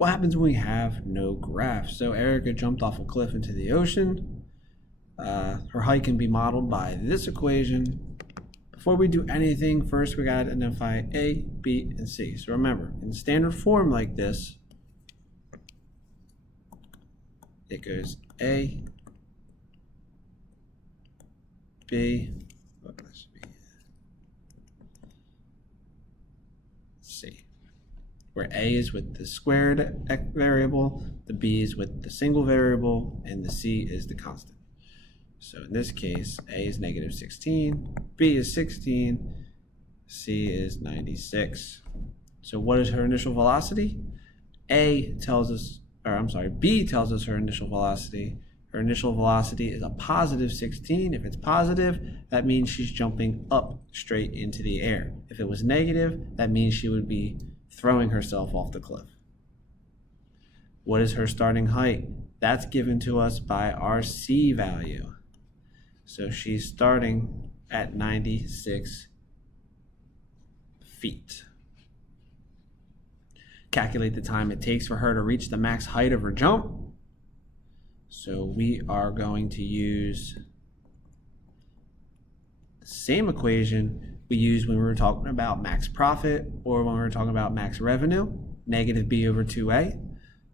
What happens when we have no graph? So Erica jumped off a cliff into the ocean. Her height can be modeled by this equation. Before we do anything, first we gotta identify A, B, and C. So remember, in standard form like this, it goes A, B, C. Where A is with the squared variable, the B is with the single variable, and the C is the constant. So in this case, A is negative 16, B is 16, C is 96. So what is her initial velocity? B tells us her initial velocity. Her initial velocity is a positive 16. If it's positive, that means she's jumping up straight into the air. If it was negative, that means she would be throwing herself off the cliff. What is her starting height? That's given to us by our C value. So she's starting at 96 feet. Calculate the time it takes for her to reach the max height of her jump. So we are going to use the same equation we used when we were talking about max profit or when we were talking about max revenue, negative B over 2A.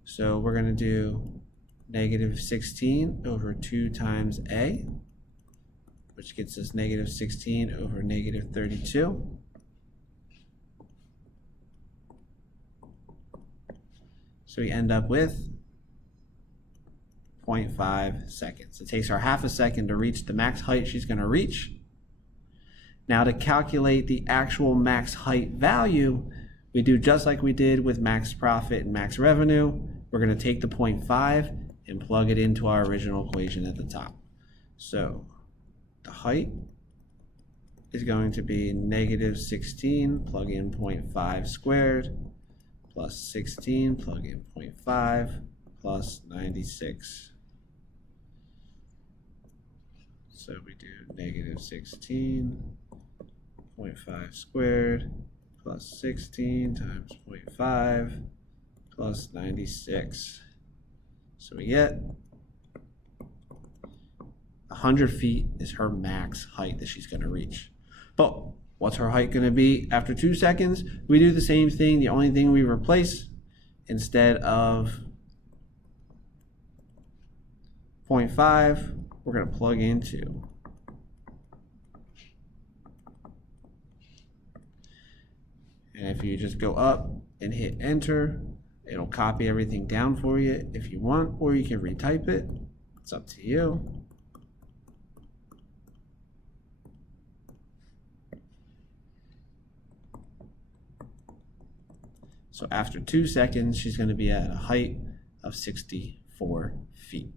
So we're going to do negative 16 over 2 times A, which gets us negative 16 over negative 32. So we end up with 0.5 seconds. It takes her half a second to reach the max height she's going to reach. Now to calculate the actual max height value, we do just like we did with max profit and max revenue. We're going to take the 0.5 and plug it into our original equation at the top. So the height is going to be negative 16, plug in 0.5 squared, plus 16, plug in 0.5, plus 96. So we do negative 16, 0.5 squared, plus 16 times 0.5, plus 96. So we get 100 feet is her max height that she's going to reach. But what's her height going to be after 2 seconds? We do the same thing. The only thing we replace, instead of 0.5, we're going to plug in 2. And if you just go up and hit enter, it'll copy everything down for you if you want, or you can retype it. It's up to you. So after 2 seconds, she's going to be at a height of 64 feet.